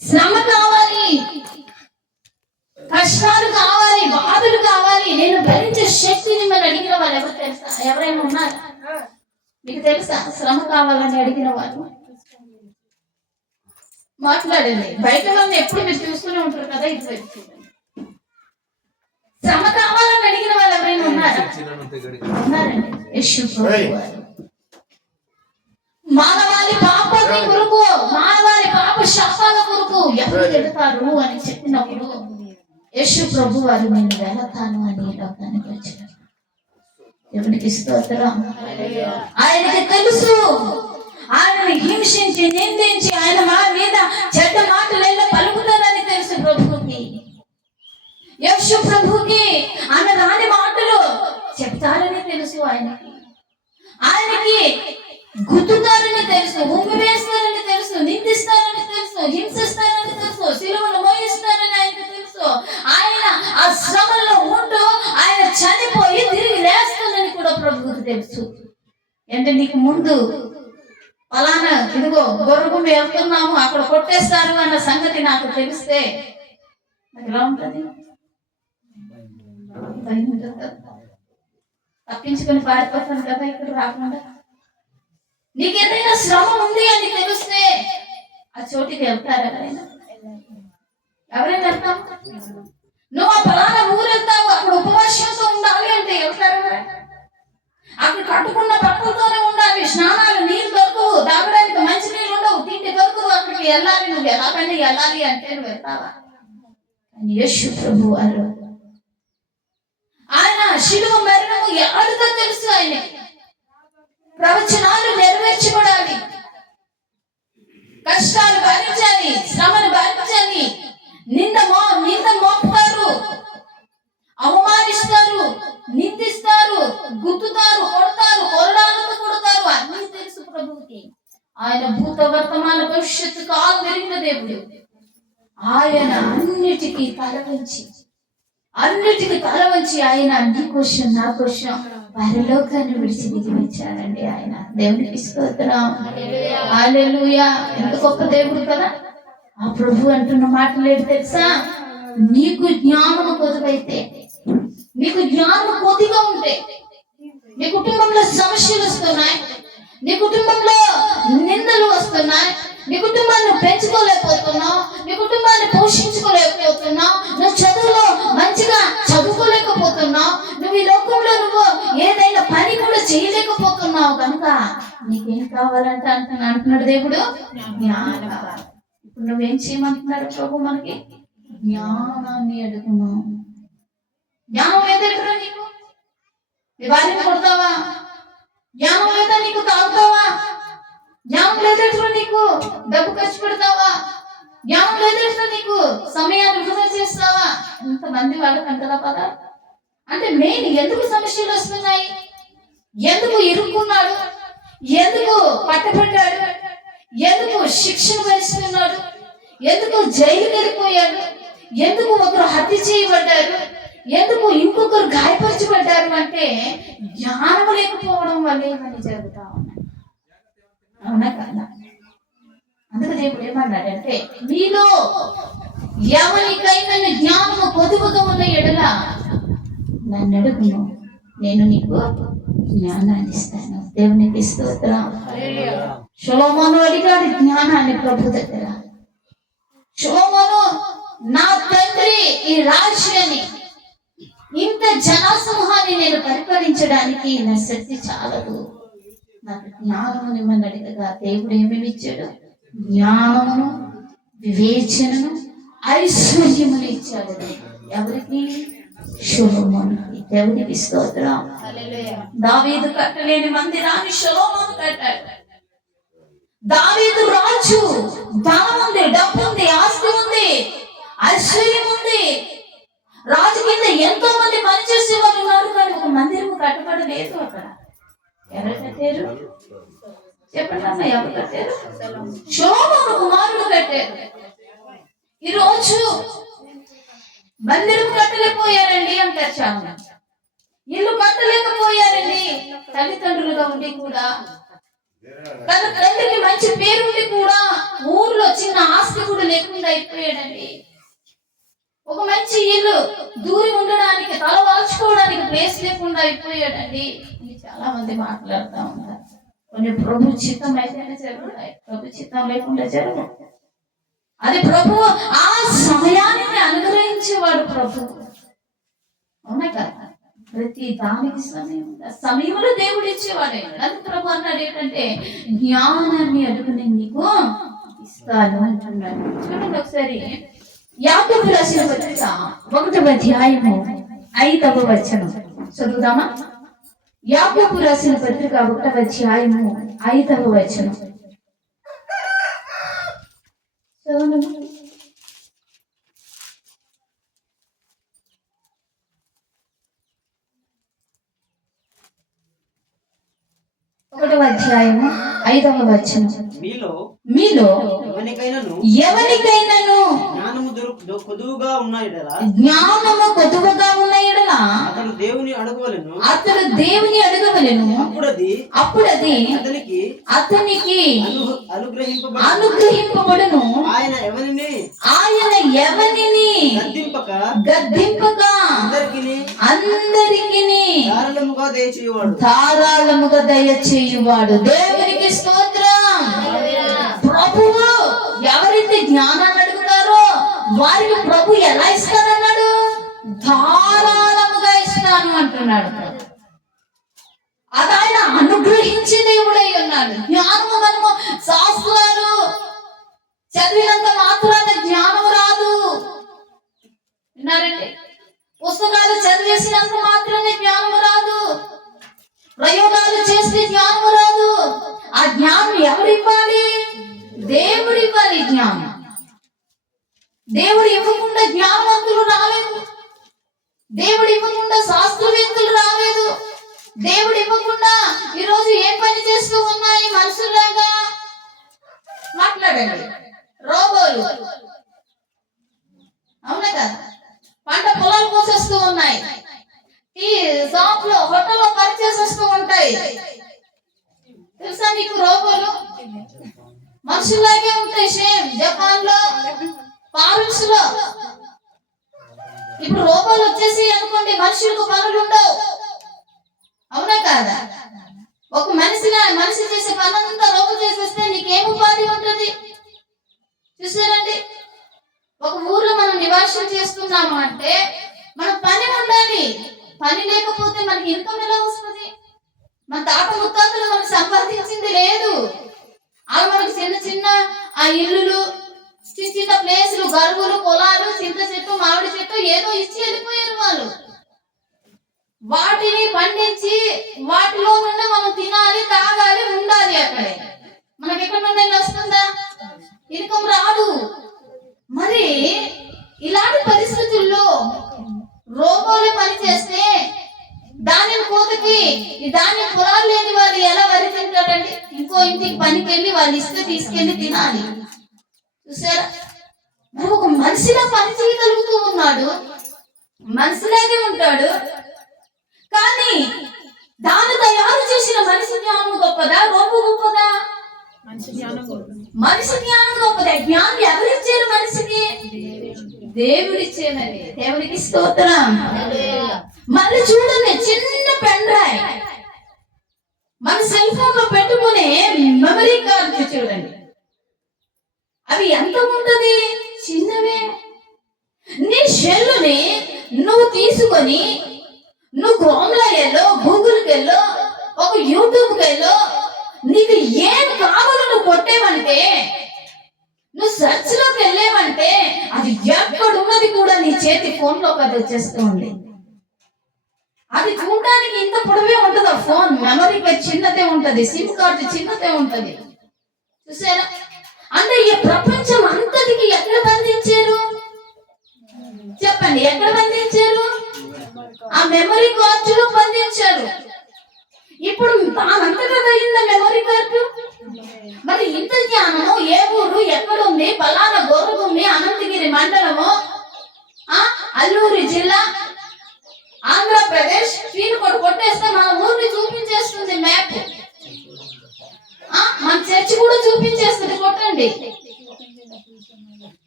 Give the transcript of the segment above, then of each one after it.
శ్రమ కావాలి, కష్టాలు కావాలి, బాధలు కావాలి, నేను భరించే శక్తిని మిమ్మల్ని అడిగిన వాళ్ళు ఎవరు తెలుసా? ఎవరైనా ఉన్నారా? మీకు తెలుసా శ్రమ కావాలని అడిగిన వాళ్ళు? మాట్లాడండి. బయట వాళ్ళని ఎప్పుడు మీరు చూస్తూనే ఉంటారు కదా, ఇది శ్రమ కావాలని అడిగిన వాళ్ళు ఎవరైనా ఉన్నారా? ఉన్నారండి. మానవాళి పాపాన్ని కొరకు, మానవాళి పాప శాపాల కొరకు ఎవరు వెళతారు అని చెప్పినప్పుడు యేసు ప్రభు వారు నేను వెళతాను అని లోకానికి వచ్చారు. దేవునికి స్తోత్రం. ఆయనకి తెలుసు, ఆయనని హింసించి నిందించి ఆయన మా మీద చెడ్డ మాటలు పలుకుతారని తెలుసు ప్రభువుకి. యేసు ప్రభుకి ఆయన రాని మాటలు చెప్తారని తెలుసు. ఆయనకి గుద్దుతారని తెలుసు, ఉమ్మి వేస్తారని తెలుసు, నిందిస్తారని తెలుసు, హింసిస్తారని తెలుసు, సిలువను మోయిస్తారని ఆయనకు తెలుసు. ఆయన ఆ శ్రమలో ఉంటూ ఆయన చనిపోయి తిరిగి లేస్తానని కూడా ప్రభువుకి తెలుసు. అంటే నీకు ముందు అలానా ఇదిగో గొర్రెకు వెళ్తున్నాము, అక్కడ కొట్టేస్తారు అన్న సంగతి నాకు తెలిస్తే నాకు ఎలా ఉంటుంది? తప్పించుకొని పారిపోతాను కదా ఇక్కడ రాకుండా. నీకు ఏదైనా శ్రమ ఉంది అని తెలిస్తే ఆ చోటికి వెళ్తారు ఎవరైనా? వెళ్తాం? నువ్వు ఆ పలానా ఊరు వెళ్తావు, అక్కడ ఉపవాసంతో ఉండాలి అంటే వెళ్తారు? అక్కడ కట్టుకున్న బట్టలతోనే ఉండాలి, స్నానాలు నీళ్ళు దొరకవు, తాగడానికి మంచి నీళ్ళు ఉండవు, తిండి దొరకవు, అక్కడికి వెళ్ళాలి. నువ్వు ఎలాగైనా వెళ్ళాలి అంటే నువ్వు వెళ్తావా? యేసు ప్రభు వారు ఆయన శిలువ మరణము ఎవరితో తెలుసు? ఆయన ప్రవచనాలు నెరవేర్చబడాలి, కష్టాలు భరించాలి, శ్రమను భరించాలి. నింద మోపుతారు, అవమానిస్తారు, నిందిస్తారు, గుద్దుతారు, కొడతారు, కొరడాలతో కొడతారు, అన్నీ తెలుసు ప్రభువుకి. ఆయన భూత వర్తమాన భవిష్యత్తు కాలు పెరిగిన దేవుడు. ఆయన అన్నిటికీ తల వంచి ఆయన నీ కోసం నా కోసం పరలోకాన్ని విడిచి దిగి వచ్చారండి. ఆయన దేవునికి స్తోత్రం. హల్లెలూయా. ఎంత గొప్ప దేవుడు కదా. ఆ ప్రభు అంటున్న మాటలు ఏంటి తెలుసా? నీకు జ్ఞానము కొద్దిగైతే, నీకు జ్ఞానము కొద్దిగా ఉంటే, నీ కుటుంబంలో సమస్యలు వస్తున్నాయి, నీ కుటుంబంలో నిందలు వస్తున్నాయి, నీ కుటుంబాన్ని పెంచుకోలేకపోతున్నావు, నీ కుటుంబాన్ని పోషించుకోలేకపోతున్నావు, నువ్వు చదువులో మంచిగా చదువుకోలేకపోతున్నావు, నువ్వు ఈ లోకంలో నువ్వు ఏదైనా పని కూడా చేయలేకపోతున్నావు కనుక నీకేం కావాలంటే అంటున్నాడు దేవుడు, జ్ఞానం కావాలి. ఇప్పుడు నువ్వేం చేయమంటున్నాడు ప్రభు? మనకి జ్ఞానాన్ని అడుగును. జ్ఞానం లేదంటారా నీకు? నీ భార్యను కొడతావా? జ్ఞానం లేదా నీకు? తాగుతావా? జ్ఞానం లేదంటారా నీకు? డబ్బు ఖర్చు పెడతావా? జ్ఞానం లేదంటారా నీకు? సమయాన్ని వృధా చేస్తావా? ఇంతమంది వాడకంట కదా. అంటే మెయిన్ ఎందుకు సమస్యలు వస్తున్నాయి? ఎందుకు ఇరుక్కున్నాడు? ఎందుకు పట్టబడ్డాడు? ఎందుకు శిక్షణ భరిస్తున్నాడు? ఎందుకు జైలుకి వెళ్ళిపోయాడు? ఎందుకు ఒకరు హత్య చేయబడ్డారు? ఎందుకు ఇంకొకరు గాయపరచబడ్డారు? అంటే జ్ఞానం లేకపోవడం వల్ల ఇవన్నీ జరుగుతా ఉన్నాయి. అవునా కదా? అందుకే దేవుడు ఏమన్నాడంటే, నీలో ఎవరికైనా జ్ఞానము కొద్దిగా ఉన్న ఎడల నన్ను అడుగును, నేను నీకు జ్ఞానాన్ని ఇస్తాను. దేవునికి స్తోత్రం. సొలొమోను అడిగాడు జ్ఞానాన్ని ప్రభు దగ్గర. సొలొమోను, నా తండ్రి ఈ రాజ్యాన్ని, ఇంత జనసమూహాన్ని నేను పరిపాలించడానికి నా శక్తి చాలదు, నాకు జ్ఞానముని మన అడిగగా దేవుడు ఏమేమి ఇచ్చాడు? జ్ఞానమును, వివేచనను, ఐశ్వర్యమును ఇచ్చాడు. ఎవరికి? సొలొమోనుకి. దేవునికి స్తోత్రం. దావీదు కట్టలేని మందిరాన్ని సొలొమోను కట్టాడు. దావీదు రాజు, ధనం ఉంది, డబ్బు ఉంది, ఆస్తి ఉంది, ఐశ్వర్యం ఉంది, రాజు కింద ఎంతో మంది పనిచేసే వాళ్ళు ఉన్నారు, కానీ ఒక మందిరం కట్టబడలేదు. అక్కడ ఎవరు కట్టారు? చెప్పండి అన్న, ఎవరు కట్టారు? సొలొమోను కుమారుడు కట్టారు. ఈరోజు మందిరం కట్టలేకపోయారండి అంటారు చాలా. ఇల్లు కట్టలేకపోయారండి తల్లిదండ్రులుగా ఉండి కూడా. తన తండ్రికి మంచి పేరుండి కూడా ఊర్లో చిన్న ఆస్తి కూడా లేకుండా అయిపోయాడండి. ఒక మంచి ఇల్లు దూరి ఉండడానికి, తల వాల్చుకోవడానికి ప్లేస్ లేకుండా అయిపోయాడండి. చాలా మంది మాట్లాడుతూ ఉంటారు. కొన్ని ప్రభు చిత్తం అయితేనే జరుగుతాయి, ప్రభు చిత్తం లేకుండా జరగదు. అది ప్రభు ఆ సమయాన్ని అనుగ్రహించేవాడు ప్రభు. అవునా కదా? ప్రతి దానికి సమయం, సమయంలో దేవుడు ఇచ్చేవాడే. అది ప్రభు అన్నాడు ఏంటంటే, జ్ఞానాన్ని అడుగుని నీకు ఇస్తాను అంటున్నాడు. చూడండి ఒకసారి యాకోబు రాసిన పత్రిక 1వ అధ్యాయము 5వ వచనం చదువుదామా? యాకోబు రాసిన పత్రిక 1వ అధ్యాయము 5వ వచనం చదువు. 1వ అధ్యాయము 5వ వచనం, మీలో ఎవరికైనాను జ్ఞానము కొదువుగా ఉన్న యెడల అతడు దేవుని అడగవలెను, అప్పుడు అది అతనికి అనుగ్రహింపబడును. ఆయన ఎవరిని గద్దింపక అందరికి ధారాళముగా దయచేయువాడు. దేవునికి స్తోత్రం. ప్రభువు ఎవరైతే జ్ఞానాన్ని అడుగుతారో వారికి ప్రభు ఎలా ఇస్తానన్నాడు? ధారాళముగా ఇస్తాను అంటున్నాడు. అది ఆయన అనుగ్రహించే దేవుడై ఉన్నాడు. జ్ఞానము మనము శాస్త్రాలు చదివినంత మాత్రాన జ్ఞానం రాదు. విన్నారండి? పుస్తకాలు చదివేసినంత మాత్రమే జ్ఞానము రాదు. ప్రయోగాలు చేస్తే జ్ఞానము రాదు. ఆ జ్ఞానం ఎవరివ్వాలి? దేవుడు ఇవ్వాలి జ్ఞానం. దేవుడు ఇవ్వకుండా జ్ఞానవంతులు రాలేదు. దేవుడు ఇవ్వకుండా శాస్త్రవేత్తలు రాలేదు. దేవుడు ఇవ్వకుండా ఈరోజు ఏం పని చేస్తూ ఉన్నాయి మనుషుల్లాగా? మాట్లాడండి. రోబోలు, అవునా కదా? పంట పొలాలు కోసేస్తూ ఉన్నాయి. ఈ షాప్ లో, హోటల్లో పనిచేసేస్తూ ఉంటాయి. తెలుసా మీకు? రోబోలు మనుషుల్లాగే ఉంటాయి. సేమ్ జపాన్ లో, పారిస్ లో ఇప్పుడు రోబోలు వచ్చేసి అనుకోండి, మనుషులకు పనులు ఉండవు. అవునా కాదా? ఒక మనిషి చేసే పనంతా రోబో చేసేస్తే నీకేం ఉపాధి ఉంటుంది? చూసారండి? ఒక ఊర్లో మనం నివాసం చేస్తున్నాము అంటే మన పని ఉండాలి. పని లేకపోతే మనకి ఇన్కమ్ ఎలా వస్తుంది? మన తాత ముత్తాతలు మనకు సంపాదించింది లేదు. అలా మనకు చిన్న చిన్న ఆ ఇల్లులు, చిన్న చిన్న ప్లేసులు, గరువులు, పొలాలు, చింత చెట్టు, మామిడి చెట్టు ఏదో ఇచ్చి వెళ్ళిపోయారు వాళ్ళు. వాటిని పండించి వాటిలో నుండి మనం తినాలి, తాగాలి, ఉండాలి. అక్కడే మనకి ఎక్కడ నుండి వస్తుందా? ఇన్కమ్ రాదు. మరి ఇలాంటి పరిస్థితుల్లో రోబోలు పని చేస్తే ధాన్యం కోతకి ఈ ధాన్యం పొలాలు లేని వాళ్ళు ఎలా వరి తింటారండి? ఇంకో ఇంటికి పనికి వెళ్ళి వాళ్ళు ఇస్తే తీసుకెళ్లి తినాలి. చూసారా? మరి ఒక మనిషిలా పని చేయగలుగుతూ ఉన్నాడు, మనిషిలాగే ఉంటాడు. కానీ దాన్ని తయారు చేసిన మనిషి జ్ఞానం గొప్పదా, రోబో గొప్పదా? మనిషి జ్ఞానం గొప్పదా? జ్ఞానం ఎవరిచ్చారు మనిషికి? దేవుడిచ్చేనని. దేవునికి స్తోత్రం. మళ్ళీ చూడండి, చిన్న పెన్ డ్రైవ్ మన సెల్ ఫోన్ లో పెట్టుకునే మెమరీ కార్డు చూడండి, అవి ఎంత ఉంటది? చిన్నవే. నీ సెల్లుని నువ్వు తీసుకొని నువ్వు క్రోమ్ లో వెళ్ళో, గూగుల్కి వెళ్ళో, ఒక యూట్యూబ్కి వెళ్ళో, నీకు ఏం కావాలో నువ్వు కొట్టేవంటే, నువ్వు సెర్చ్ లోకి వెళ్ళేవంటే అది ఎక్కడున్నది కూడా నీ చేతి ఫోన్ లోకి అది వచ్చేస్తూ ఉంది. అది చూడడానికి ఇంత పొడవే ఉంటది. ఆ ఫోన్ మెమరీ చిన్నదే ఉంటది, సిమ్ కార్డు చిన్నదే ఉంటది. చూసారా? అంటే ఈ ప్రపంచం అంతటికి ఎక్కడ బంధించారు చెప్పండి? ఎక్కడ బంధించారు? ఆ మెమరీ కార్డులో బంధించారు. ఇప్పుడు తానంతగా అయిందా మెమరీ కార్డు? మరి ఇంత జ్ఞానము ఏ ఊరు ఎక్కడుంది? పలానా గొర్రభూమి, అనంతగిరి మండలము, అల్లూరి జిల్లా, ఆంధ్రప్రదేశ్, పిన్ కోడ్ కొట్టేస్తే మన ఊరిని చూపించేస్తుంది మ్యాప్. మన చర్చ్ కూడా చూపించేస్తుంది. కొట్టండి,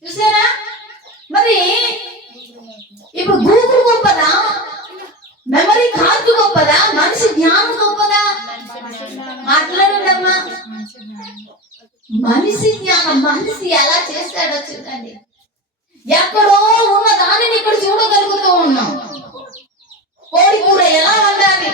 చూసారా? మరి ఇప్పుడు గూగుల్ గొప్పదా, మెమరీ కార్డు గొప్పదా, మనిషి జ్ఞానం గొప్పదా? మాట్లాడండమ్మా. మనిషి జ్ఞానం, మనిషి ఎలా చేస్తాడో చూడండి. ఎక్కడో ఉన్న దానిని ఇక్కడ చూడగలుగుతూ ఉన్నాం. కోడి కూర ఎలా వండాలి,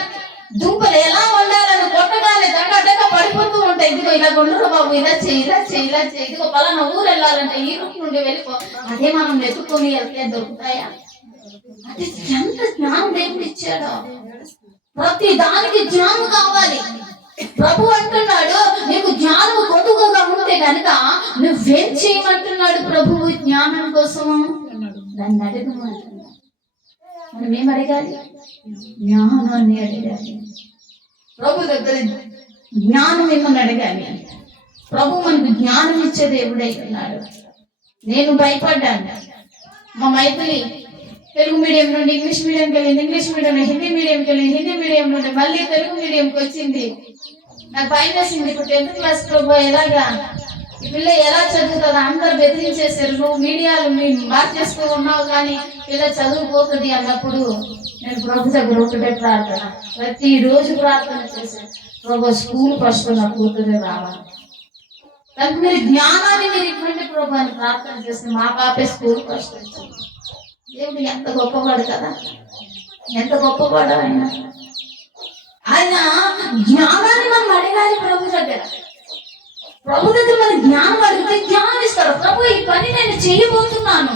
దుంపలు ఎలా వండాలని కొట్టగానే దగ్గర పడిపోతూ ఉంటాయి. ఇదిగో ఇలా కొండరు బాబు, ఇలా చేయి, ఇలా చేయి, ఇలా చేయి. ఇదిగో పలానా ఊరు వెళ్ళాలంటే ఈ రూట్ నుండి వెళ్ళిపో. అదే మనం వెతుక్కొని వెళ్తే దొరుకుతాయా? అది ఎంత జ్ఞానం దేవుడు ఇచ్చాడో. ప్రతి దానికి జ్ఞానం కావాలి. ప్రభు అంటున్నాడు, నీకు జ్ఞానం కొద్దుగా ఉంటే కనుక నువ్వేం చేయమంటున్నాడు ప్రభువు జ్ఞానం కోసము? నన్ను అడగమంటున్నాడు. మనం ఏం అడగాలి? జ్ఞానాన్ని అడగాలి. ప్రభు దగ్గర జ్ఞానం ఏమని అడగాలి. ప్రభు మనకు జ్ఞానం ఇచ్చే దేవుడై ఉన్నాడు. నేను భయపడ్డాను. మా మైథిలి తెలుగు మీడియం నుండి ఇంగ్లీష్ మీడియంకి వెళ్ళింది, ఇంగ్లీష్ మీడియం హిందీ మీడియంకి వెళ్ళింది, హిందీ మీడియం నుండి మళ్ళీ తెలుగు మీడియంకి వచ్చింది. నాకు భయం వేసింది. ఇప్పుడు 10th క్లాస్ ప్రభు ఎలాగా ఈ పిల్ల ఎలా చదువుతుంది? అందరు బెదిరించేసారు, నువ్వు మీడియాలు మార్చేస్తూ ఉన్నావు కానీ పిల్ల చదువుపోతుంది అన్నప్పుడు నేను ప్రభు దగ్గర ఒకటే ప్రార్థన, ప్రతి రోజు ప్రార్థన చేశాను. ప్రభు స్కూల్ ఫస్ట్ నా కూతురు రావాలి, దానికి మీరు జ్ఞానాన్ని మీరు ఇటువంటి ప్రభు అని ప్రార్థన చేస్తే మా పాపే స్కూల్ ఫస్ట్ వచ్చింది. దేవుడు ఎంత గొప్పవాడు కదా, ఎంత గొప్పవాడు ఆయన. ఆయన జ్ఞానాన్ని మనం అడగాలి ప్రభు దగ్గర. ప్రభు దగ్గర మనం జ్ఞానం అడిగితే జ్ఞానం ఇస్తాడు. ప్రభు ఈ పని నేను చేయబోతున్నాను,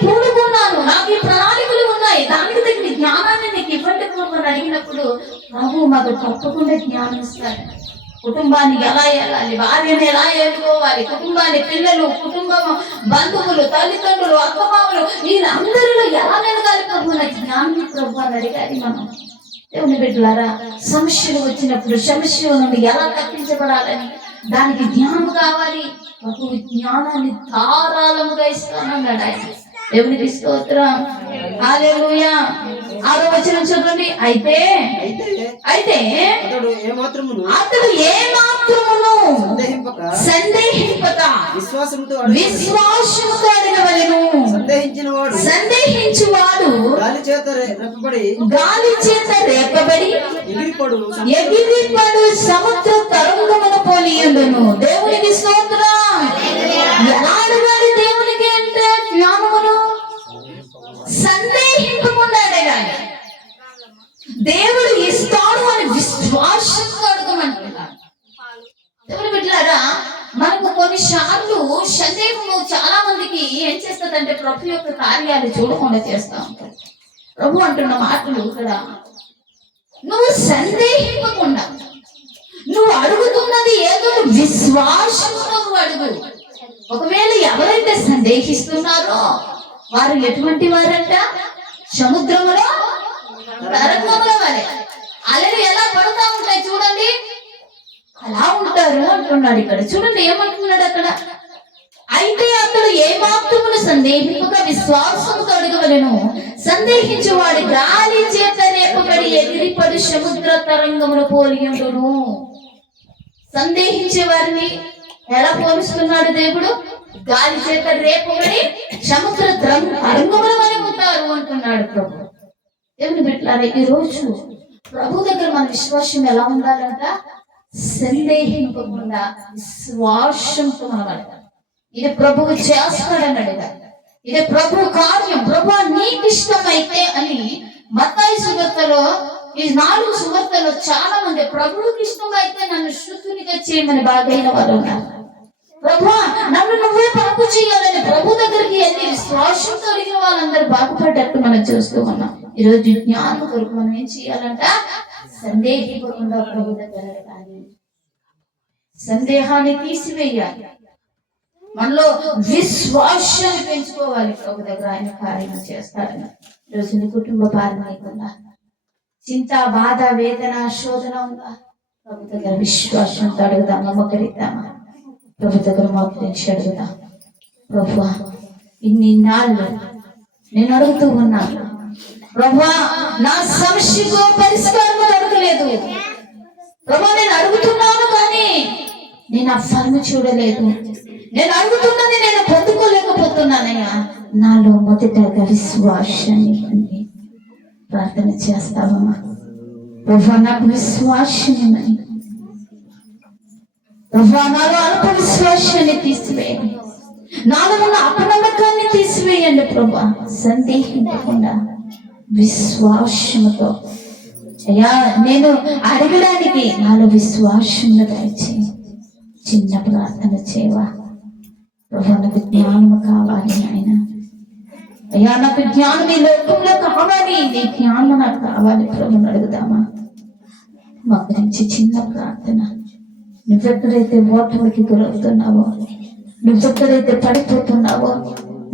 పూనుకున్నాను, నాకు ఈ ప్రణాళికలు ఉన్నాయి, దానికి తగిన జ్ఞానాన్ని నీకు ఇవ్వండి ప్రభు అని అడిగినప్పుడు ప్రభు మాకు తప్పకుండా జ్ఞానం ఇస్తాడు. కుటుంబాన్ని ఎలా ఏలాలి, భార్యను ఎలా ఏలుకోవాలి, కుటుంబాన్ని, పిల్లలు, కుటుంబం, బంధువులు, తల్లిదండ్రులు, అక్కమామలు వీళ్ళందరిలో ఎలా మెలగాలి ప్రభు నాకు జ్ఞానం ప్రభు అని అడిగాలి. మనం దేవుని బిడ్డలారా, సమస్యలు వచ్చినప్పుడు సమస్యల నుండి ఎలా తప్పించబడాలని దానికి జ్ఞానం కావాలి. ప్రభు జ్ఞానాన్ని ధారాళముగా ఇస్తానన్నాడు ఆయన. దేవునికి స్తోత్రం, హల్లెలూయా. 6వ వచనం చదవండి. అయితే అతడు ఏమాత్రమును సందేహింపక విశ్వాసముతో అడగవలెను. సందేహించువాడు గాలి చేత రేపబడి ఎగిరిపడు సముద్ర తరంగమును పోలియుండును. దేవునికి స్తోత్రం. ఎలా అడగాలి దేవునికి అంటే జ్ఞానమును? సందేహింపకుండా అడగాలి. దేవుడు ఇస్తాడు అని విశ్వాసంతో అడగమంటున్నాడు. దేవుని బిడ్డలారా, మనకు కొన్నిసార్లు సందేహము చాలా మందికి ఏం చేస్తుందంటే ప్రభు యొక్క కార్యాలు చూడకుండా చేస్తా ఉంటారు. ప్రభు అంటున్న మాటలు ఇక్కడ, నువ్వు సందేహింపకుండా నువ్వు అడుగుతున్నది ఏదో విశ్వాసంతో అడుగు. ఒకవేళ ఎవరైతే సందేహిస్తున్నారో వారు ఎటువంటి వారంట? సముద్రములో తరంగముల వారే. అలలు ఎలా పడుతూ ఉంటాయి చూడండి, అలా ఉంటారు అంటున్నాడు ఇక్కడ. చూడండి ఏమంటున్నాడు అక్కడ. అయితే అతడు ఏమాత్రమును సందేహింపక విశ్వాసముతో అడగవలెను. సందేహించువాడు గాలి చేత రేపబడి ఎగిరిపడు సముద్ర తరంగమును పోలియుండును. సందేహించే వారిని ఎలా పోలుస్తున్నాడు దేవుడు? గాలి చేత రేపబడి సముద్ర తరంగముల వలె ఉంటారు అంటున్నాడు ప్రభు. దేవుని బిడ్డలారా, ఈ రోజు ప్రభు దగ్గర మన విశ్వాసం ఎలా ఉండాలంట? సందేహింపకుండా విశ్వాసంతో మనం అడగాలి. ఇది ప్రభువు చేస్తాడని అడగాలి. ఇది ప్రభు కార్యం. ప్రభు నీకు ఇష్టమైతే అని మత్తయి సువార్తలో, ఈ 4 సువార్తలో చాలా మంది ప్రభువుకి ఇష్టమైతే నన్ను శుద్ధునిగా చేయమని బాగైన వారు ఉన్నారు. ప్రభు నన్ను నువ్వే బాగు చేయాలని ప్రభు దగ్గరికి వెళ్ళి విశ్వాసంతో అడిగిన వాళ్ళందరూ బాగుపడ్డట్టు మనం చూస్తూ ఉన్నాం. ఈరోజు జ్ఞానం కొరకు మనం ఏం చేయాలంట? సందేహించకుండా ప్రభు దగ్గర అడగాలి. సందేహాన్ని తీసివేయాలి. మనలో విశ్వాసాన్ని పెంచుకోవాలి. ప్రభు దగ్గర ఆయన కార్యం చేస్తాడని. ఈరోజు నీ కుటుంబ భారం లేకుండా చింత, బాధ, వేదన, శోధన ఉందా? ప్రభు దగ్గర విశ్వాసంతో అడుగుదామా? మొక్కరిద్దామా? ప్రభు దగ్గర మోకరించి అడుగుదాం. ప్రభువా, ఇన్ని నాళ్ళు నేను అడుగుతూ ఉన్నాను. ప్రభువా, నా సమస్యకు పరిష్కారం దొరకలేదు. ప్రభువా, నేను అడుగుతున్నాను కానీ నేను ఆ ఫలము చూడలేదు. నేను అడుగుతున్నది నేను పొందుకోలేకపోతున్నానయ్యా. నాలో మొదటగా విశ్వాసాన్ని ఇవ్వండి. ప్రార్థన చేస్తావమ్మా? ప్రభువా నాకు విశ్వాసాన్ని, ప్రభువా నాలో అల్ప విశ్వాసాన్ని తీసివేయండి. నాలో ఉన్న అపనమ్మకాన్ని తీసివేయండి ప్రభువా. సందేహించకుండా విశ్వాసముతో అయ్యా నేను అడగడానికి నాలో విశ్వాసంగా దయచేయి. చిన్న ప్రార్థన చేయవా? ప్రభువా నాకు జ్ఞానము కావాలి ఆయన. అయ్యా నాకు జ్ఞానం ఈ లోకంలో కావాలి, నీ జ్ఞానం నాకు కావాలి ప్రభుని అడుగుదామా? మా గురించి చిన్న ప్రార్థన. నువ్వెక్కడైతే ఓటమికి గురవుతున్నావో, నువ్వెక్కడైతే పడిపోతున్నావో,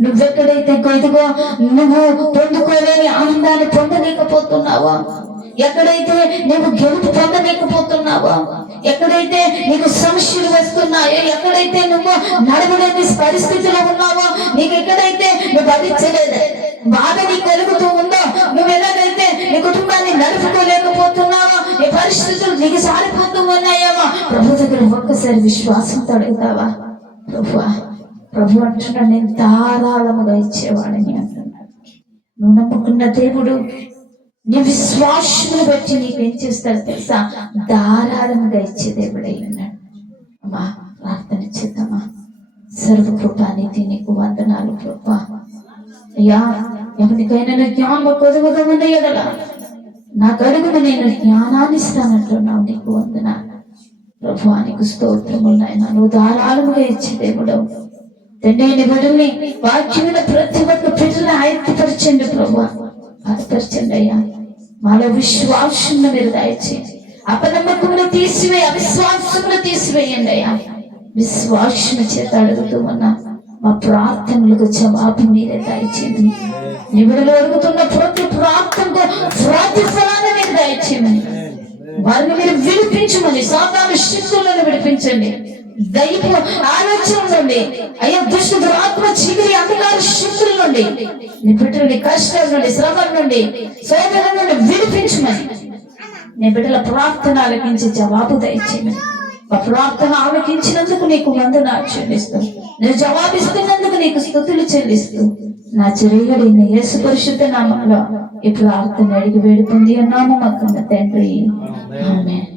నువ్వెక్కడైతే ఇదిగో నువ్వు పొందుకోలేని ఆనందాన్ని పొందలేకపోతున్నావో, ఎక్కడైతే నువ్వు గెలుపు పొందలేకపోతున్నావో, ఎక్కడైతే నీకు సమస్యలు వస్తున్నాయో, ఎక్కడైతే నువ్వు నడవలేని పరిస్థితిలో ఉన్నావో, నీకు ఎక్కడైతే నువ్వు భరించలేదు బాధ నీకు కలుగుతూ ఉందో, నువ్వు ఎలాగైతే నీ కుటుంబాన్ని నడుపుకోలేకపోతున్నావో, నీ పరిస్థితులు నీకు సారిపోతూ ఉన్నాయేమో, ప్రభు దగ్గర ఒక్కసారి విశ్వాసంతో అడుగుతావా? ప్రభువా, ప్రభు అంటున్నాడు నేను ధారాళముగా ఇచ్చేవాడని అంటున్నాడు. నువ్వు నమ్ముకున్న దేవుడు నీ విశ్వాసమును బట్టి నీకేం చేస్తాడు తెలుసా? ధారాళంగా ఇచ్చే దేవుడై ఉన్నాడు. అమ్మా ప్రార్థన చేద్దామా? సర్వకృపానిధి నీకు వందనాలు ప్రభువా. అయ్యా ఎవరికైనా జ్ఞానం కొదువుగా ఉన్నాయి కదా, నాకు అడుగును నేను జ్ఞానాన్ని ఇస్తానంటున్నావు. నీకు వందనాలు ప్రభువా, నీకు స్తోత్రములు నాయనా. నువ్వు ధారాళముగా ఇచ్చే దేవుడు తండ్రి. నీ బిడ్డల్ని వాక్యమైన ప్రతి ఒక్క బిడ్డని ఆయత్తపరచండి ప్రభువా, బలపరచండి అయ్యా. మాలో విశ్వాసంను మీరు దయచేయండి. అపనమ్మకమును తీసివేయి, అవిశ్వాసమును తీసివేయండి అయ్యా. విశ్వాసము చేత అడుగుతూ ఉన్నా మా ప్రార్థనలకు జవాబు మీరే దయచేయండి. నిబిడలో అడుగుతున్న ప్రతి ప్రార్థనకు ప్రతిఫలాన్ని మీరు దయచేయమని, వారిని మీరు విడిపించమని, సాతాను శక్తులను విడిపించండి. దైవ ఆలోచన నుండి అయ్యా, దుష్ట దురాత్మ చీకటి అంధకార శక్తుల నుండి, నీ బిడ్డలని కష్టాల నుండి, శ్రమల నుండి, శోధన నుండి విడిపించమని, నీ బిడ్డల ప్రార్థన ఆలకించి జవాబు దయచేయమని. ఆ ప్రార్థన ఆలకించినందుకు నీకు వందనాలు చెల్లిస్తూ, నువ్వు జవాబిస్తున్నందుకు నీకు స్తుతులు చెల్లిస్తూ, నా చిరయడిన యేసు పరిశుద్ధ నామంలో ఈ ప్రార్థన అడిగి వేడుకుంది అన్నాము మా కన్న తండ్రి, ఆమేన్.